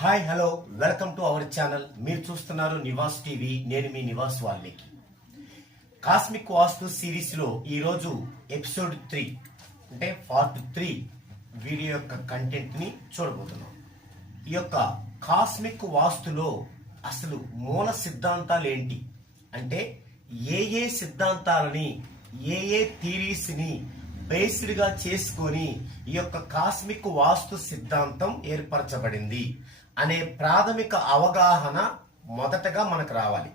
Hi hello. Welcome to our channel. మీరు చూస్తున్నారు Nivas TV. నేను మీ నివాస్ వాల్మీకి. కాస్మిక్ వాస్తు సిరీస్లో ఈరోజు ఎపిసోడ్ త్రీ అంటే పార్ట్ త్రీ వీడియో యొక్క కంటెంట్ని చూడబోతున్నాం. ఈ యొక్క కాస్మిక్ వాస్తులో అసలు మూల సిద్ధాంతాలు ఏంటి అంటే ఏ ఏ సిద్ధాంతాలని ఏ ఏ థీరీస్ని బేస్డ్గా చేసుకొని ఈ యొక్క కాస్మిక్ వాస్తు సిద్ధాంతం ఏర్పరచబడింది? అనే ప్రాథమిక అవగాహన మొదటగా మనకు రావాలి.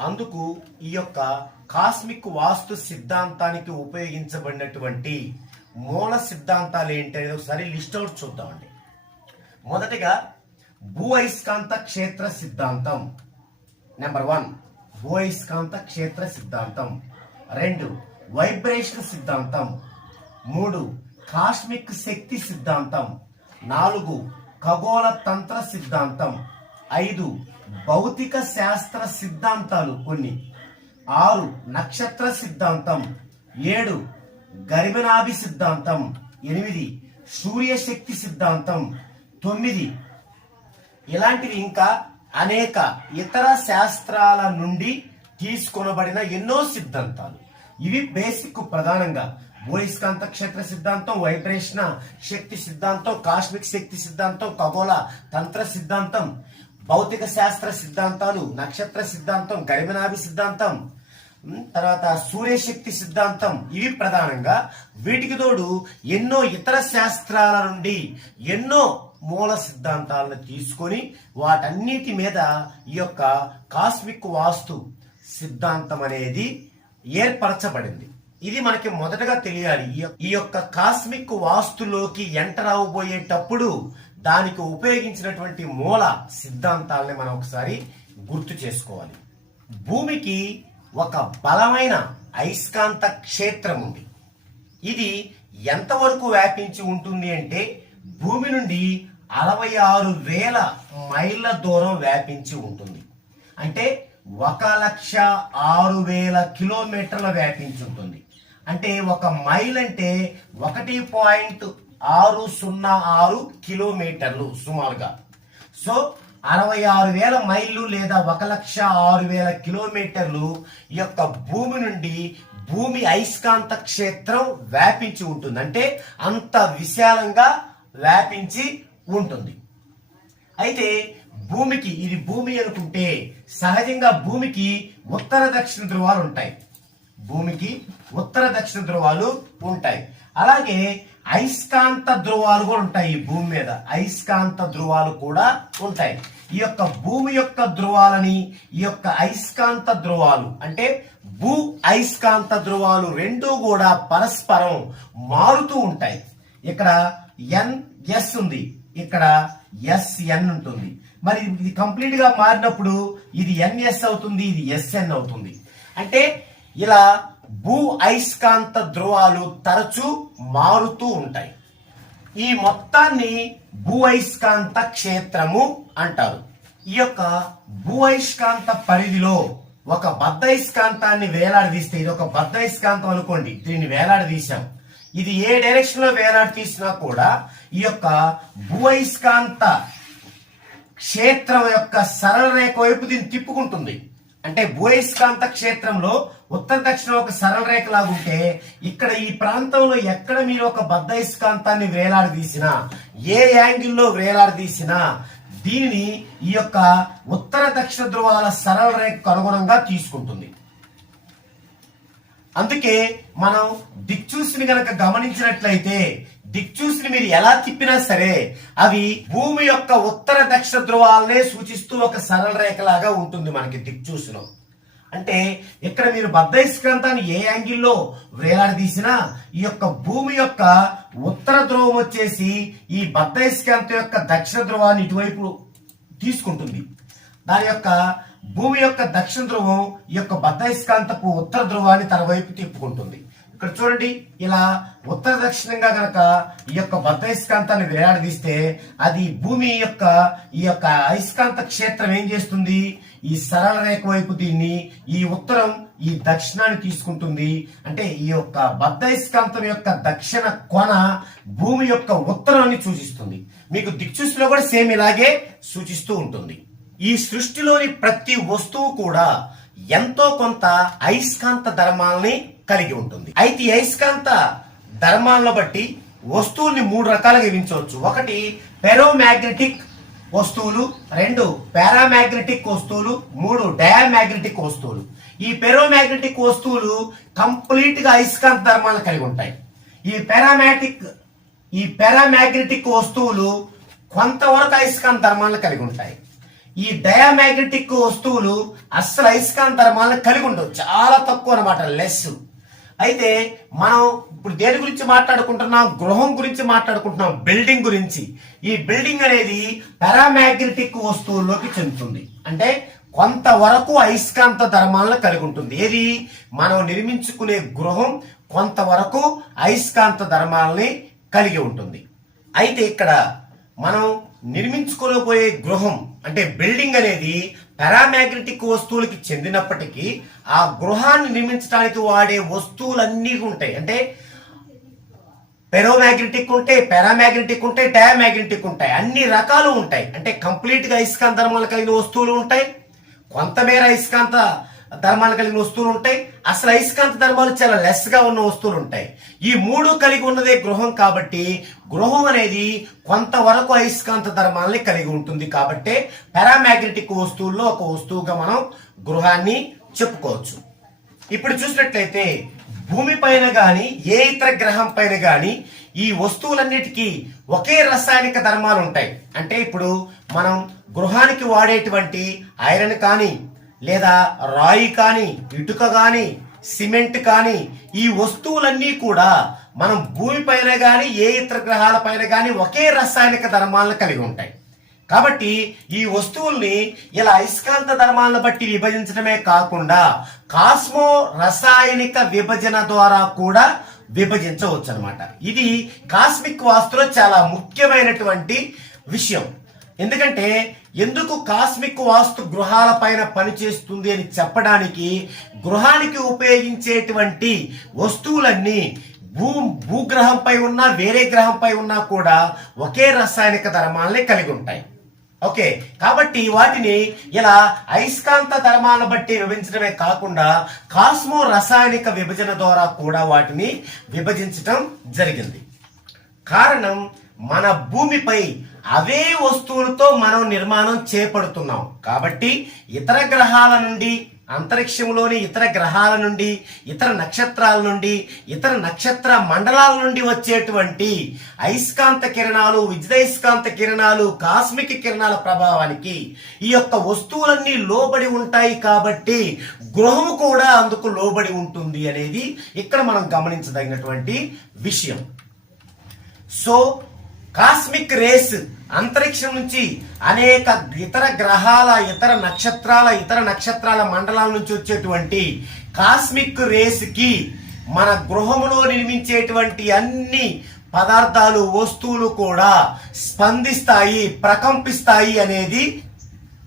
అందుకు ఈ యొక్క కాస్మిక్ వాస్తు సిద్ధాంతానికి ఉపయోగించబడినటువంటి మూల సిద్ధాంతాలు ఏంటి అనేది ఒకసారి లిస్ట్ అవుట్ చూద్దామండి. మొదటిగా భూ అయస్కాంత క్షేత్ర సిద్ధాంతం. నెంబర్ వన్ భూ అయస్కాంత క్షేత్ర సిద్ధాంతం. రెండు వైబ్రేషన్ సిద్ధాంతం. మూడు కాస్మిక్ శక్తి సిద్ధాంతం. నాలుగు ఖగోళ తంత్ర సిద్ధాంతం. ఐదు భౌతిక శాస్త్ర సిద్ధాంతాలు కొన్ని. ఆరు నక్షత్ర సిద్ధాంతం. ఏడు గరిమనాభి సిద్ధాంతం. ఎనిమిది సూర్యశక్తి సిద్ధాంతం. తొమ్మిది ఇలాంటివి ఇంకా అనేక ఇతర శాస్త్రాల నుండి తీసుకొనబడిన ఎన్నో సిద్ధాంతాలు. ఇవి బేసిక్ ప్రధానంగా భూయిస్కాంత క్షేత్ర సిద్ధాంతం వైబ్రేషన్ శక్తి సిద్ధాంతం కాస్మిక్ శక్తి సిద్ధాంతం ఖగోళ తంత్ర సిద్ధాంతం భౌతిక శాస్త్ర సిద్ధాంతాలు నక్షత్ర సిద్ధాంతం గరిమనాభి సిద్ధాంతం తర్వాత సూర్యశక్తి సిద్ధాంతం. ఇవి ప్రధానంగా వీటికి తోడు ఎన్నో ఇతర శాస్త్రాల నుండి ఎన్నో మూల సిద్ధాంతాలను తీసుకొని వాటన్నిటి మీద ఈ యొక్క కాస్మిక్ వాస్తు సిద్ధాంతం అనేది ఏర్పరచబడింది. ఇది మనకి మొదటగా తెలియాలి. ఈ యొక్క- ఈ యొక్క కాస్మిక్ వాస్తులోకి ఎంటర్ అవబోయేటప్పుడు దానికి ఉపయోగించినటువంటి మూల సిద్ధాంతాలని మనం ఒకసారి గుర్తు చేసుకోవాలి. భూమికి ఒక బలమైన అయస్కాంత క్షేత్రం ఉంది. ఇది ఎంతవరకు వ్యాపించి ఉంటుంది అంటే భూమి నుండి అరవై ఆరు వేల మైళ్ళ దూరం వ్యాపించి ఉంటుంది. అంటే ఒక లక్ష ఆరు వేల కిలోమీటర్ల వ్యాపించి ఉంటుంది. అంటే ఒక మైల్ అంటే ఒకటి పాయింట్ ఆరు సున్నా ఆరు కిలోమీటర్లు సుమారుగా. సో అరవై ఆరు వేల మైళ్ళు లేదా ఒక లక్ష ఆరు వేల కిలోమీటర్లు ఈ యొక్క భూమి నుండి భూమి అయస్కాంత క్షేత్రం వ్యాపించి ఉంటుంది. అంటే అంత విశాలంగా వ్యాపించి ఉంటుంది. అయితే భూమికి ఇది భూమి అనుకుంటే సహజంగా భూమికి ఉత్తర దక్షిణ ధృవాలు ఉంటాయి. భూమికి ఉత్తర దక్షిణ ధృవాలు ఉంటాయి. అలాగే అయస్కాంత ధృవాలు కూడా ఉంటాయి ఈ భూమి మీద. అయస్కాంత ధృవాలు కూడా ఉంటాయి. ఈ యొక్క భూమి యొక్క ధృవాలని ఈ యొక్క అయస్కాంత ధృవాలు అంటే భూ అయస్కాంత ధృవాలు రెండూ కూడా పరస్పరం మారుతూ ఉంటాయి. ఇక్కడ ఎన్ ఎస్ ఉంది. ఇక్కడ ఎస్ ఎన్ ఉంటుంది. మరి ఇది కంప్లీట్గా మారినప్పుడు ఇది ఎన్ఎస్ అవుతుంది ఇది ఎస్ఎన్ అవుతుంది. అంటే ఇలా భూ అయస్కాంత ధ్రువాలు తరచూ మారుతూ ఉంటాయి. ఈ మొత్తాన్ని భూ అయస్కాంత క్షేత్రము అంటారు. ఈ యొక్క భూ అయస్కాంత పరిధిలో ఒక బద్దయస్కాంతాన్ని వేలాడదీస్తే ఇది ఒక బద్దయస్కాంతం అనుకోండి. దీన్ని వేలాడదీశాం. ఇది ఏ డైరెక్షన్లో వేలాడి తీసినా కూడా ఈ యొక్క భూ అయస్కాంత క్షేత్రం యొక్క సరళ రేఖ వైపు దీన్ని తిప్పుకుంటుంది. అంటే భూయస్కాంత క్షేత్రంలో ఉత్తర దక్షిణ ఒక సరళ రేఖ లాగుంటే ఇక్కడ ఈ ప్రాంతంలో ఎక్కడ మీరు ఒక బద్దయస్కాంతాన్ని వేలాడదీసినా ఏ యాంగిల్లో వేలాడదీసినా దీనిని ఈ యొక్క ఉత్తర దక్షిణ ధ్రువాల సరళ రేఖకు అనుగుణంగా తీసుకుంటుంది. అందుకే మనం దిక్చూసిని గనక గమనించినట్లయితే దిక్చూసిని మీరు ఎలా తిప్పినా సరే అవి భూమి యొక్క ఉత్తర దక్షిణ ధ్రువాలనే సూచిస్తూ ఒక సరళ రేఖలాగా ఉంటుంది మనకి దిక్చూసిలో. అంటే ఇక్కడ మీరు బద్దయస్కాంతాన్ని ఏ యాంగిల్లో వేలాడదీసినా ఈ యొక్క భూమి యొక్క ఉత్తర ధ్రువం వచ్చేసి ఈ బద్దయస్కాంతం యొక్క దక్షిణ ధ్రువాన్ని ఇటువైపు తీసుకుంటుంది. దాని యొక్క భూమి యొక్క దక్షిణ ధ్రువం ఈ యొక్క బద్దయస్కాంతపు ఉత్తర ధ్రువాన్ని తన వైపు తిప్పుకుంటుంది. ఇక్కడ చూడండి ఇలా ఉత్తర దక్షిణంగా గనక ఈ యొక్క బద్ధ అయస్కాంతాన్ని వేలాడదీస్తే అది భూమి యొక్క ఈ యొక్క అయస్కాంత క్షేత్రం ఏం చేస్తుంది? ఈ సరళ రేఖ వైపు దీన్ని ఈ ఉత్తరం ఈ దక్షిణాన్ని తీసుకుంటుంది. అంటే ఈ యొక్క బద్ధ అయస్కాంతం యొక్క దక్షిణ కొన భూమి యొక్క ఉత్తరాన్ని సూచిస్తుంది. మీకు దిక్చూసిలో కూడా సేమ్ ఇలాగే సూచిస్తూ ఉంటుంది. ఈ సృష్టిలోని ప్రతి వస్తువు కూడా ఎంతో కొంత అయస్కాంత ధర్మాలని కలిగి ఉంటుంది. అయితే ఈ అయస్కాంత ధర్మాలను బట్టి వస్తువుల్ని మూడు రకాలుగా విభజించవచ్చు. ఒకటి పెరోమాగ్నెటిక్ వస్తువులు రెండు పారామాగ్నెటిక్ వస్తువులు మూడు డయామాగ్నెటిక్ వస్తువులు. ఈ పెరోమాగ్నెటిక్ వస్తువులు కంప్లీట్గా అయస్కాంత ధర్మాలను కలిగి ఉంటాయి. ఈ పారామాటిక్ ఈ పారామాగ్నెటిక్ వస్తువులు కొంతవరకు అయస్కాంత ధర్మాలను కలిగి ఉంటాయి. ఈ డయామాగ్నెటిక్ వస్తువులు అస్సలు అయస్కాంతరమాలను కలిగి ఉండవు. చాలా తక్కువ అనమాట లెస్ అయితే మనం ఇప్పుడు దేని గురించి మాట్లాడుకుంటున్నాం? గృహం గురించి మాట్లాడుకుంటున్నాం బిల్డింగ్ గురించి. ఈ బిల్డింగ్ అనేది పారామాగ్నెటిక్ వస్తువుల్లోకి చెందుతుంది. అంటే కొంతవరకు అయస్కాంత ధర్మాలను కలిగి ఉంటుంది. ఏది? మనం నిర్మించుకునే గృహం కొంతవరకు అయస్కాంత ధర్మాలని కలిగి ఉంటుంది. అయితే ఇక్కడ మనం నిర్మించుకోలేకపోయే గృహం అంటే బిల్డింగ్ అనేది పారామాగ్నెటిక్ వస్తువులకి చెందినప్పటికీ ఆ గృహాన్ని నిర్మించడానికి వాడే వస్తువులన్నీ ఉంటాయి. అంటే పెరోమాగ్నెటిక్ ఉంటాయి పారామాగ్నెటిక్ ఉంటాయి డయామాగ్నెటిక్ ఉంటాయి. అన్ని రకాలు ఉంటాయి. అంటే కంప్లీట్గా గా అయస్కాంత కలిగిన వస్తువులు ఉంటాయి. కొంతమేర అయస్కాంత ధర్మాలు కలిగిన వస్తువులు ఉంటాయి. అసలు అయస్కాంత ధర్మాలు చాలా లెస్గా ఉన్న వస్తువులు ఉంటాయి. ఈ మూడు కలిగి ఉన్నదే గృహం కాబట్టి గృహం అనేది కొంతవరకు అయస్కాంత ధర్మాలని కలిగి ఉంటుంది కాబట్టి పారామాగ్నెటిక్ వస్తువుల్లో ఒక వస్తువుగా మనం గృహాన్ని చెప్పుకోవచ్చు. ఇప్పుడు చూసినట్లయితే భూమి పైన కానీ ఏ ఇతర గ్రహం పైన కానీ ఈ వస్తువులన్నిటికీ ఒకే రసాయనిక ధర్మాలు ఉంటాయి. అంటే ఇప్పుడు మనం గృహానికి వాడేటువంటి ఐరన్ కానీ లేదా రాయి కానీ ఇటుక కానీ సిమెంట్ కానీ ఈ వస్తువులన్నీ కూడా మనం భూమిపైన కానీ ఏ ఇతర గ్రహాల పైన ఒకే రసాయనిక ధర్మాలను కలిగి ఉంటాయి. కాబట్టి ఈ వస్తువుల్ని ఇలా అయస్కాంత ధర్మాలను బట్టి విభజించడమే కాకుండా కాస్మో రసాయనిక విభజన ద్వారా కూడా విభజించవచ్చు అనమాట ఇది కాస్మిక్ వాస్తులో చాలా ముఖ్యమైనటువంటి విషయం. ఎందుకంటే ఎందుకు కాస్మిక్ వాస్తు గృహాల పైన పనిచేస్తుంది అని చెప్పడానికి గృహానికి ఉపయోగించేటువంటి వస్తువులన్నీ భూ భూగ్రహంపై ఉన్న వేరే గ్రహంపై ఉన్నా కూడా ఒకే రసాయనిక ధర్మాలని కలిగి ఉంటాయి. ఓకే? కాబట్టి వాటిని ఇలా అయస్కాంత ధర్మాలను బట్టి విభజించడమే కాకుండా కాస్మో రసాయనిక విభజన ద్వారా కూడా వాటిని విభజించటం జరిగింది. కారణం మన భూమిపై అవే వస్తువులతో మనం నిర్మాణం చేపడుతున్నాం. కాబట్టి ఇతర గ్రహాల నుండి అంతరిక్షంలోని ఇతర గ్రహాల నుండి ఇతర నక్షత్రాల నుండి ఇతర నక్షత్ర మండలాల నుండి వచ్చేటువంటి అయస్కాంత కిరణాలు విద్యుదయస్కాంత కిరణాలు కాస్మిక్ కిరణాల ప్రభావానికి ఈ యొక్క వస్తువులన్నీ లోబడి ఉంటాయి కాబట్టి గృహము కూడా అందుకు లోబడి ఉంటుంది అనేది ఇక్కడ మనం గమనించదగినటువంటి విషయం. సో కాస్మిక్ రేస్ అంతరిక్షం నుంచి అనేక ఇతర గ్రహాల ఇతర నక్షత్రాల ఇతర నక్షత్రాల మండలాల నుంచి వచ్చేటువంటి కాస్మిక్ రేస్కి మన గృహములో నిర్మించేటువంటి అన్ని పదార్థాలు వస్తువులు కూడా స్పందిస్తాయి ప్రకంపిస్తాయి అనేది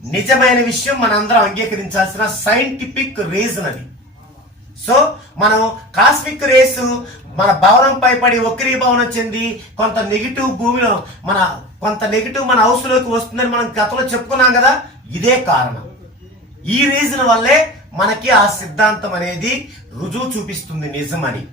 నిజమైన విషయం. మనందరం అంగీకరించాల్సిన సైంటిఫిక్ రీజన్ అది. సో మనం కాస్మిక్ రేసు మన భవనంపై పడి భవనం చెంది కొంత నెగిటివ్ భూమిలో మన కొంత నెగిటివ్ మన హౌస్లోకి వస్తుందని మనం గతంలో చెప్పుకున్నాం కదా ఇదే కారణం. ఈ రీజన్ వల్లే మనకి ఆ సిద్ధాంతం అనేది రుజువు చూపిస్తుంది నిజమని.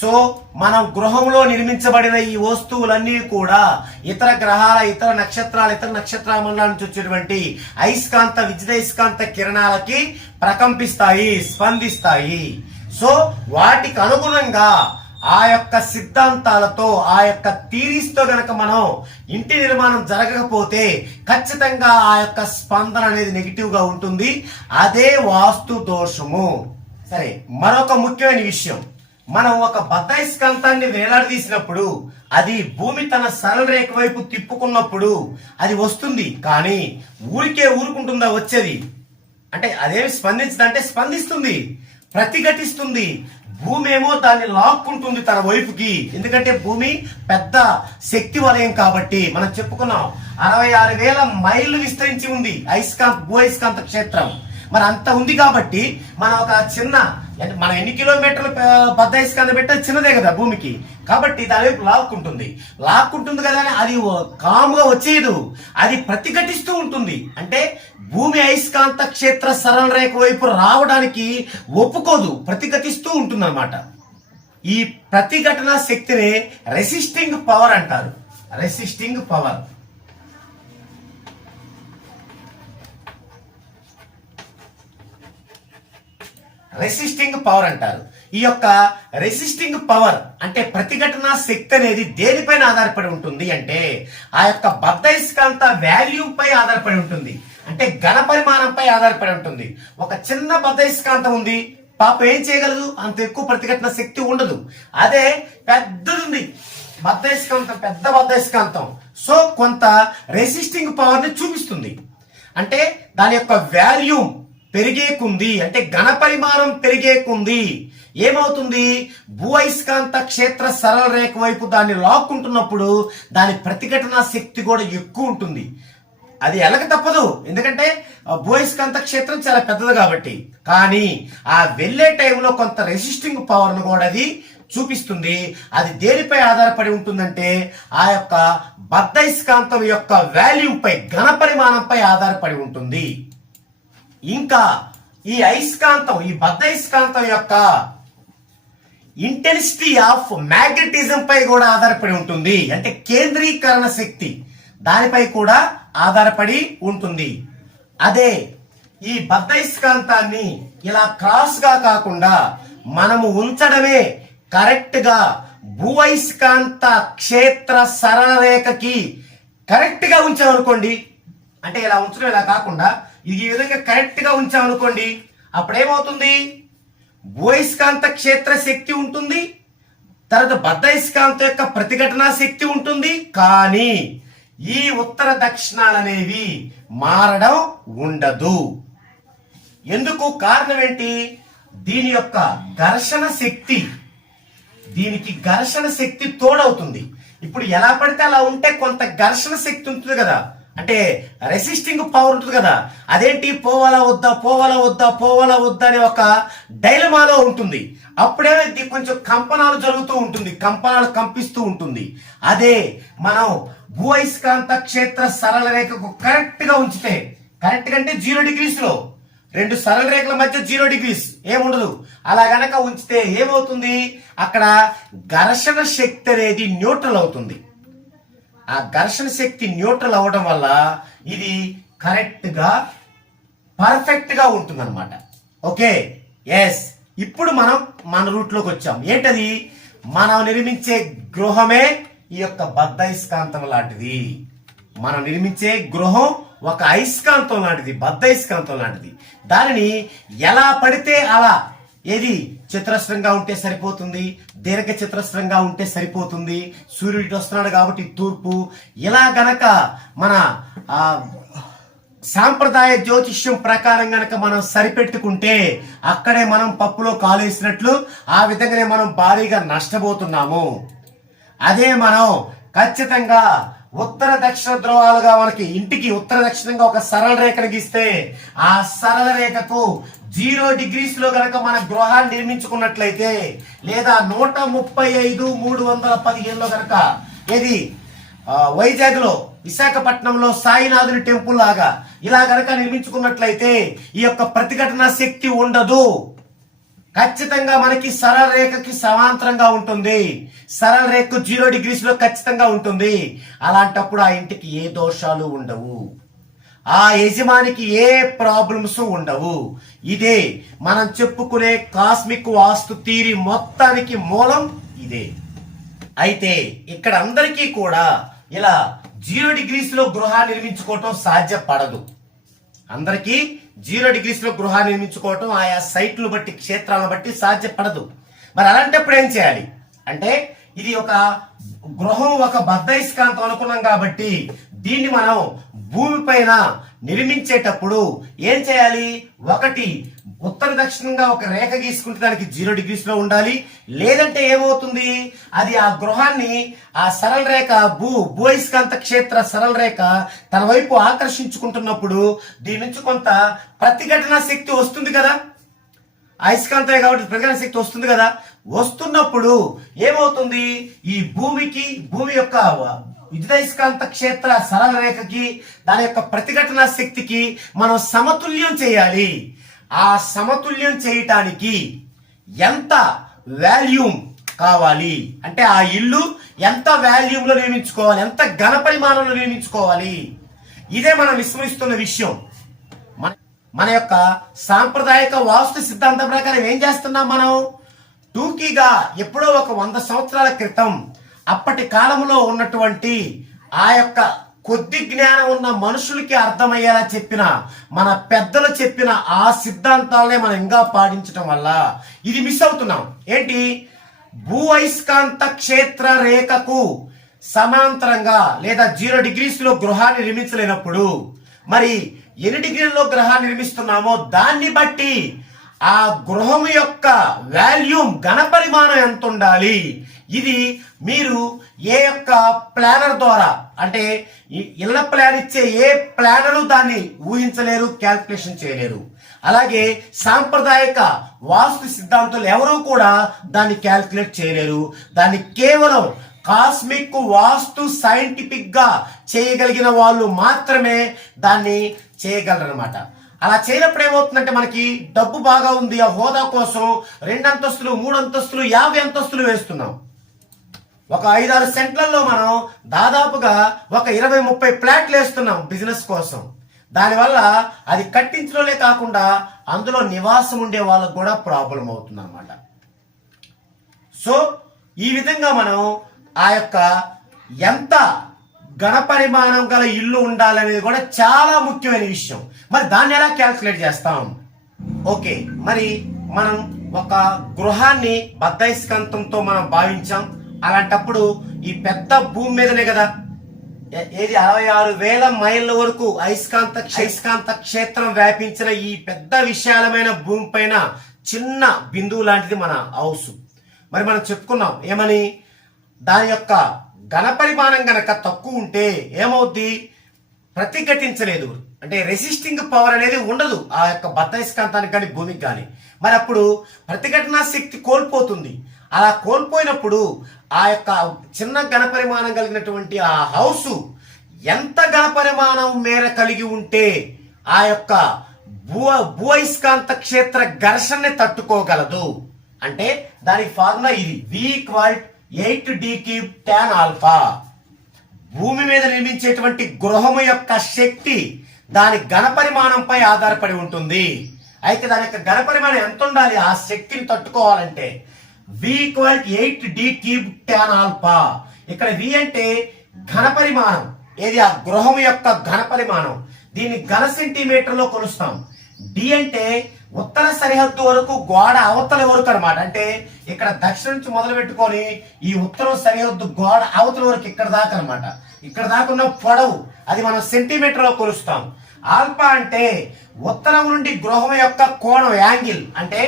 సో మనం గృహంలో నిర్మించబడిన ఈ వస్తువులన్నీ కూడా ఇతర గ్రహాల ఇతర నక్షత్రాల ఇతర నక్షత్ర మండలాల నుంచి వచ్చేటువంటి అయస్కాంత విద్యుదయస్కాంత కిరణాలకి ప్రకంపిస్తాయి స్పందిస్తాయి. సో వాటికి అనుగుణంగా ఆ యొక్క సిద్ధాంతాలతో ఆ యొక్క థీరీస్తో కనుక గనక మనం ఇంటి నిర్మాణం జరగకపోతే ఖచ్చితంగా ఆ యొక్క స్పందన అనేది నెగిటివ్గా ఉంటుంది. అదే వాస్తు దోషము. సరే మరొక ముఖ్యమైన విషయం. మనం ఒక బద్దాయిస్కాంతాన్ని వేలాడదీసినప్పుడు అది భూమి తన సరళ రేఖ వైపు తిప్పుకున్నప్పుడు అది వస్తుంది. కానీ ఊరికే ఊరుకుంటుందా వచ్చేది? అంటే అదేమి స్పందించదంటే స్పందిస్తుంది. ప్రతిఘటిస్తుంది. భూమి ఏమో దాన్ని లాక్కుంటుంది తన వైపుకి. ఎందుకంటే భూమి పెద్ద శక్తి వలయం కాబట్టి మనం చెప్పుకున్నాం. అరవై ఆరు వేల మైళ్ళు విస్తరించి ఉంది అయస్కాంత్ భూ అయస్కాంత క్షేత్రం. మరి అంత ఉంది కాబట్టి మనం ఒక చిన్న అంటే మనం ఎన్ని కిలోమీటర్లు ప- బద్ద అయస్కాంతం పెట్టే చిన్నదే కదా భూమికి. కాబట్టి దాని వైపు లాక్కుంటుంది. లాక్కుంటుంది కదా అని అది కామ్గా కాముగా వచ్చేయదు. అది ప్రతిఘటిస్తూ ఉంటుంది. అంటే భూమి అయస్కాంత క్షేత్ర సరళ రేఖ వైపు రావడానికి ఒప్పుకోదు. ప్రతిఘటిస్తూ ఉంటుంది ఈ ప్రతిఘటన శక్తిని రెసిస్టింగ్ పవర్ అంటారు. రెసిస్టింగ్ పవర్ రెసిస్టింగ్ పవర్ అంటారు. ఈ యొక్క రెసిస్టింగ్ పవర్ అంటే ప్రతిఘటన శక్తి అనేది దేనిపైన ఆధారపడి ఉంటుంది అంటే ఆ యొక్క బద్దయస్కాంత వాల్యూ పై ఆధారపడి ఉంటుంది. అంటే ఘన పరిమాణంపై ఆధారపడి ఉంటుంది. ఒక చిన్న బద్దయస్కాంతం ఉంది పాప ఏం చేయగలదు? అంత ఎక్కువ ప్రతిఘటన శక్తి ఉండదు. అదే పెద్దది ఉంది బద్దయస్కాంతం పెద్ద బద్దయస్కాంతం సో కొంత రెసిస్టింగ్ పవర్ని చూపిస్తుంది. అంటే దాని యొక్క వాల్యూమ్ పెరిగేకుంది అంటే ఘన పరిమాణం పెరిగేకుంది. ఏమవుతుంది? భూ అయస్కాంత క్షేత్ర సరళ రేఖ వైపు దాన్ని లాక్కుంటున్నప్పుడు దాని ప్రతిఘటన శక్తి కూడా ఎక్కువ ఉంటుంది. అది ఎలక తప్పదు. ఎందుకంటే భూ అయస్కాంత క్షేత్రం చాలా పెద్దది కాబట్టి. కానీ ఆ వెళ్ళే టైంలో కొంత రెసిస్టింగ్ పవర్ను కూడా అది చూపిస్తుంది. అది దేనిపై ఆధారపడి ఉంటుందంటే ఆ యొక్క బద్దయస్కాంతం యొక్క వాల్యూపై ఘన పరిమాణంపై ఆధారపడి ఉంటుంది. ఇంకా ఈ అయస్కాంతం ఈ బద్దయస్కాంతం యొక్క ఇంటెన్సిటీ ఆఫ్ మ్యాగ్నెటిజం పై కూడా ఆధారపడి ఉంటుంది. అంటే కేంద్రీకరణ శక్తి దానిపై కూడా ఆధారపడి ఉంటుంది. అదే ఈ బద్దయస్కాంతాన్ని ఇలా క్రాస్గా కాకుండా మనము ఉంచడమే కరెక్ట్గా భూవైస్కాంత క్షేత్ర సరళ రేఖకి కరెక్ట్గా ఉంచామనుకోండి అంటే ఇలా ఉంచడం ఇలా కాకుండా ఇది ఈ విధంగా కరెక్ట్గా ఉంచామనుకోండి అప్పుడేమవుతుంది? భూయస్కాంత క్షేత్ర శక్తి ఉంటుంది తర్వాత బద్దయస్కాంత యొక్క ప్రతిఘటన శక్తి ఉంటుంది కానీ ఈ ఉత్తర దక్షిణాలనేవి మారడం ఉండదు. ఎందుకు కారణం ఏంటి దీని యొక్క ఘర్షణ శక్తి దీనికి ఘర్షణ శక్తి తోడవుతుంది. ఇప్పుడు ఎలా పడితే అలా ఉంటే కొంత ఘర్షణ శక్తి ఉంటుంది కదా. అంటే రెసిస్టింగ్ పవర్ ఉంటుంది కదా. అదేంటి? పోవాలా వద్దా? పోవాలా వద్దా? పోవాలా వద్దా అనే ఒక డైలమాలో ఉంటుంది. అప్పుడే ఇది కొంచెం కంపనాలు జరుగుతూ ఉంటుంది. కంపనాలు కంపిస్తూ ఉంటుంది. అదే మనం భూ అయస్కాంత క్షేత్ర సరళ రేఖకు కరెక్ట్గా ఉంచితే కరెక్ట్ అంటే జీరో డిగ్రీస్లో రెండు సరళ రేఖల మధ్య జీరో డిగ్రీస్ ఏముండదు. అలా గనక ఉంచితే ఏమవుతుంది? అక్కడ ఘర్షణ శక్తి అనేది న్యూట్రల్ అవుతుంది. ఆ ఘర్షణ శక్తి న్యూట్రల్ అవ్వడం వల్ల ఇది కరెక్ట్గా పర్ఫెక్ట్గా ఉంటుందన్నమాట. ఉంటుంది ఓకే? ఎస్ ఇప్పుడు మనం మన రూట్లోకి వచ్చాం. ఏంటది? మనం నిర్మించే గృహమే ఈ యొక్క బద్ధ అయస్కాంతం లాంటిది. మనం నిర్మించే గృహం ఒక అయస్కాంతం లాంటిది బద్ధ అయస్కాంతం లాంటిది. దానిని ఎలా పడితే అలా ఏది చతురస్రంగా ఉంటే సరిపోతుంది దీర్ఘ చతురస్రంగా ఉంటే సరిపోతుంది సూర్యుడు వస్తున్నాడు కాబట్టి తూర్పు. ఇలా గనక మన సాంప్రదాయ జ్యోతిష్యం ప్రకారం గనక మనం సరిపెట్టుకుంటే అక్కడే మనం పప్పులో కాలేసినట్లు ఆ విధంగానే మనం భారీగా నష్టపోతున్నాము. అదే మనం ఖచ్చితంగా ఉత్తర దక్షిణ ధ్రువాలుగా మనకి ఇంటికి ఉత్తర దక్షిణంగా ఒక సరళ రేఖను గీస్తే ఆ సరళ రేఖకు జీరో డిగ్రీస్లో గనక మన గృహాన్ని నిర్మించుకున్నట్లయితే లేదా నూట ముప్పై ఐదు మూడు వందల పదిహేనులో గనక ఏది? వైజాగ్లో విశాఖపట్నంలో సాయినాథుని టెంపుల్ లాగా ఇలా గనక నిర్మించుకున్నట్లయితే ఈ యొక్క ప్రతిఘటన శక్తి ఉండదు. ఖచ్చితంగా మనకి సరళ రేఖకి సమాంతరంగా ఉంటుంది. సరళ రేఖ జీరో డిగ్రీస్లో ఖచ్చితంగా ఉంటుంది. అలాంటప్పుడు ఆ ఇంటికి ఏ దోషాలు ఉండవు. ఆ యజమానికి ఏ ప్రాబ్లమ్స్ ఉండవు. ఇదే మనం చెప్పుకునే కాస్మిక్ వాస్తు తీరి మొత్తానికి మూలం ఇదే. అయితే ఇక్కడ అందరికీ కూడా ఇలా జీరో డిగ్రీస్లో గృహాన్ని నిర్మించుకోవటం సాధ్యపడదు. అందరికీ జీరో డిగ్రీస్లో గృహాన్ని నిర్మించుకోవటం ఆయా సైట్లు బట్టి క్షేత్రాలను బట్టి సాధ్యపడదు. మరి అలాంటప్పుడు ఏం చేయాలి? అంటే ఇది ఒక గృహం ఒక బద్దయిస్కాంతం అనుకున్నాం కాబట్టి దీన్ని మనం భూమి పైన నిర్మించేటప్పుడు ఏం చేయాలి? ఒకటి ఉత్తర దక్షిణంగా ఒక రేఖ గీసుకుంటే దానికి జీరో డిగ్రీస్లో ఉండాలి. లేదంటే ఏమవుతుంది? అది ఆ గృహాన్ని ఆ సరళ రేఖ భూ భూయస్కాంత క్షేత్ర సరళ రేఖ తన వైపు ఆకర్షించుకుంటున్నప్పుడు దీని నుంచి కొంత ప్రతిఘటన శక్తి వస్తుంది కదా. అయస్కాంతమే కాబట్టి ప్రతిఘటన శక్తి వస్తుంది కదా. వస్తున్నప్పుడు ఏమవుతుంది? ఈ భూమికి భూమి యొక్క విద్యుదయస్కాంత క్షేత్ర సరళ రేఖకి దాని యొక్క ప్రతిఘటన శక్తికి మనం సమతుల్యం చేయాలి. ఆ సమతుల్యం చేయటానికి ఎంత వాల్యూమ్ కావాలి? అంటే ఆ ఇల్లు ఎంత వాల్యూమ్లో నిర్మించుకోవాలి? ఎంత ఘన పరిమాణంలో నిర్మించుకోవాలి? ఇదే మనం విస్మరిస్తున్న విషయం. మన మన యొక్క సాంప్రదాయక వాస్తు సిద్ధాంతం ప్రకారం ఏం చేస్తున్నాం మనం? టూకీగా ఎప్పుడో ఒక వంద సంవత్సరాల క్రితం అప్పటి కాలంలో ఉన్నటువంటి ఆ యొక్క కొద్ది జ్ఞానం ఉన్న మనుషులకి అర్థమయ్యేలా చెప్పిన మన పెద్దలు చెప్పిన ఆ సిద్ధాంతాలనే మనం ఇంకా పాటించడం వల్ల ఇది మిస్ అవుతున్నాం. ఏంటి? భూ అయస్కాంత క్షేత్ర రేఖకు సమాంతరంగా లేదా జీరో డిగ్రీస్లో గృహాన్ని నిర్మించలేనప్పుడు మరి ఎన్ని డిగ్రీల్లో గ్రహాన్ని నిర్మిస్తున్నామో దాన్ని బట్టి ఆ గృహం యొక్క వాల్యూమ్ ఘన పరిమాణం ఎంత ఉండాలి ఇది మీరు ఏ యొక్క ప్లానర్ ద్వారా అంటే ఇళ్ళ ప్లాన్ ఇచ్చే ఏ ప్లానరు దాన్ని ఊహించలేరు క్యాల్కులేషన్ చేయలేరు. అలాగే సాంప్రదాయక వాస్తు సిద్ధాంతులు ఎవరూ కూడా దాన్ని క్యాల్కులేట్ చేయలేరు. దాన్ని కేవలం కాస్మిక్ వాస్తు సైంటిఫిక్గా చేయగలిగిన వాళ్ళు మాత్రమే దాన్ని చేయగలరనమాట అలా చేయనప్పుడు ఏమవుతుందంటే మనకి డబ్బు బాగా ఉంది ఆ హోదా కోసం రెండు అంతస్తులు మూడు అంతస్తులు యాభై అంతస్తులు వేస్తున్నాం. ఒక ఐదారు సెంట్లలో మనం దాదాపుగా ఒక ఇరవై ముప్పై ప్లాట్లు వేస్తున్నాం బిజినెస్ కోసం. దానివల్ల అది కట్టించడంలే కాకుండా అందులో నివాసం ఉండే వాళ్ళకు కూడా ప్రాబ్లం అవుతుంది అనమాట సో ఈ విధంగా మనం ఆ యొక్క ఎంత ఘనపరిమాణం గల ఇల్లు ఉండాలనేది కూడా చాలా ముఖ్యమైన విషయం. మరి దాన్ని ఎలా క్యాల్కులేట్ చేస్తాం? ఓకే మరి మనం ఒక గృహాన్ని బద్దైస్కంతంతో మనం భావించాం. అలాంటప్పుడు ఈ పెద్ద భూమి మీదనే కదా. ఏ- ఏది? అరవై ఆరు వేల మైళ్ళ వరకు అయస్కాంత అయస్కాంత క్షేత్రం వ్యాపించిన ఈ పెద్ద విశాలమైన భూమి పైన చిన్న బిందువు లాంటిది మన హౌస్. మరి మనం చెప్పుకున్నాం ఏమని? దాని యొక్క ఘన పరిమాణం గనక తక్కువ ఉంటే ఏమవుద్ది? ప్రతిఘటించలేదు. అంటే రెసిస్టింగ్ పవర్ అనేది ఉండదు ఆ యొక్క బద్దయస్కాంతానికి కానీ భూమికి కానీ మరి అప్పుడు ప్రతిఘటనా శక్తి కోల్పోతుంది. అలా కోల్పోయినప్పుడు ఆ యొక్క చిన్న ఘనపరిమాణం కలిగినటువంటి ఆ హౌస్ ఎంత ఘనపరిమాణం మేర కలిగి ఉంటే ఆ యొక్క భూ భూఅయస్కాంత క్షేత్ర ఘర్షణని తట్టుకోగలదు. అంటే దాని ఫార్ములా ఇది. V equal eight D cube tan alpha. భూమి మీద నిర్మించేటువంటి గృహము యొక్క శక్తి దాని ఘనపరిమాణంపై ఆధారపడి ఉంటుంది. అయితే దాని యొక్క ఘనపరిమాణం ఎంత ఉండాలి? ఆ శక్తిని తట్టుకోవాలంటే V equal eight D cube tan alpha ఇక్కడ వి అంటే ఘనపరిమాణం ఏది? ఆ గృహం యొక్క ఘనపరిమాణం దీన్ని ఘన సెంటీమీటర్లో కొలుస్తాం. డి అంటే ఉత్తర సరిహద్దు వరకు గోడ అవతల వరకు అనమాట అంటే ఇక్కడ దక్షిణ నుంచి మొదలు పెట్టుకొని ఈ ఉత్తరం సరిహద్దు గోడ అవతల వరకు ఇక్కడ దాకా అనమాట ఇక్కడ దాకా ఉన్న పొడవు అది మనం సెంటీమీటర్లో కొలుస్తాం. ఆల్ఫా అంటే ఉత్తరం నుండి గృహం యొక్క కోణం యాంగిల్. అంటే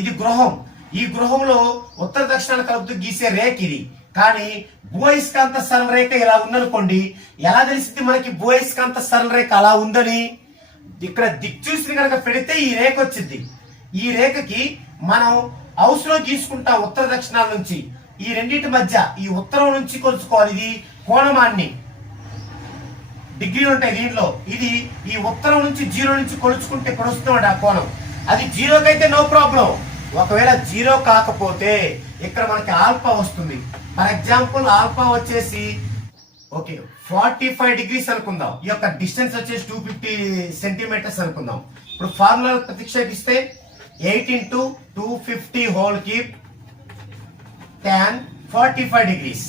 ఇది గృహం. ఈ గృహంలో ఉత్తర దక్షిణాలు కలుపుతూ గీసే రేఖ ఇది. కానీ భూయస్కాంత సరళ రేఖ ఇలా ఉందనుకోండి ఎలా తెలిసింది మనకి భూయస్కాంత సరళ రేఖ అలా ఉందని? ఇక్కడ దిక్చూసిని కనుక పెడితే ఈ రేఖ వచ్చింది. ఈ రేఖకి మనం హౌస్లో తీసుకుంటా ఉత్తర దక్షిణాల నుంచి ఈ రెండింటి మధ్య ఈ ఉత్తరం నుంచి కొలుచుకోవాలి. ఇది కోణమాన్ని. డిగ్రీలు ఉంటాయి దీంట్లో ఇది ఈ ఉత్తరం నుంచి జీరో నుంచి కొలుచుకుంటే కొలుస్తున్నాడు ఆ కోణం. అది జీరోకి అయితే నో ప్రాబ్లం ఒకవేళ జీరో కాకపోతే ఇక్కడ మనకి ఆల్ఫా వస్తుంది. ఫర్ ఎగ్జాంపుల్ ఆల్ఫా వచ్చేసి ఓకే. ఫార్టీ ఫైవ్ డిగ్రీస్ అనుకుందాం. ఈ యొక్క డిస్టెన్స్ వచ్చేసి టూ ఫిఫ్టీ సెంటీమీటర్స్ అనుకుందాం. ఇప్పుడు ఫార్ములా ప్రతిక్షేపిస్తే eight into two fifty whole cube tan forty five degrees.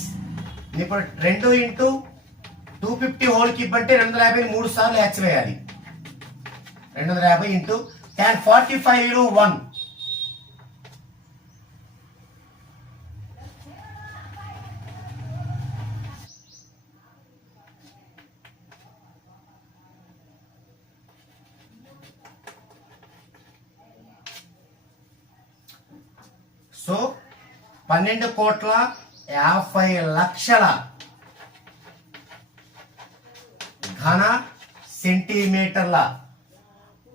ఇప్పుడు రెండు into two fifty whole cube అంటే రెండు వందల యాభై మూడు సార్లు హెచ్ వేయాలి. రెండు వందల యాభై into tan forty five one so పన్నెండు కోట్ల యాభై లక్షల ఘన సెంటీమీటర్ల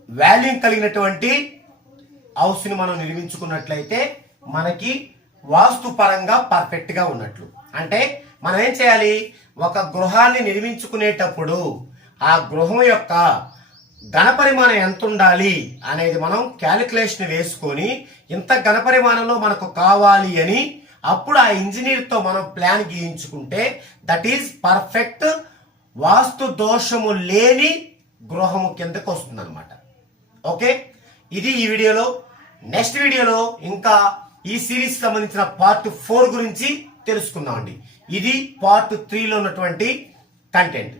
వాల్యూమ్ కలిగినటువంటి హౌస్ని మనం నిర్మించుకున్నట్లయితే మనకి వాస్తుపరంగా పర్ఫెక్ట్గా ఉన్నట్లు. అంటే మనం ఏం చేయాలి? ఒక గృహాన్ని నిర్మించుకునేటప్పుడు ఆ గృహం యొక్క ఘన పరిమాణం ఎంత ఉండాలి అనేది మనం క్యాలిక్యులేషన్ వేసుకొని ఇంత ఘన పరిమాణంలో మనకు కావాలి అని అప్పుడు ఆ ఇంజనీర్తో మనం ప్లాన్ గీయించుకుంటే దట్ ఈస్ పర్ఫెక్ట్ వాస్తు దోషము లేని గృహము కిందకు వస్తుందన్నమాట. ఓకే ఇది ఈ వీడియోలో. నెక్స్ట్ వీడియోలో ఇంకా ఈ సిరీస్ సంబంధించిన పార్ట్ ఫోర్ గురించి తెలుసుకుందామండి. ఇది పార్ట్ త్రీలో ఉన్నటువంటి కంటెంట్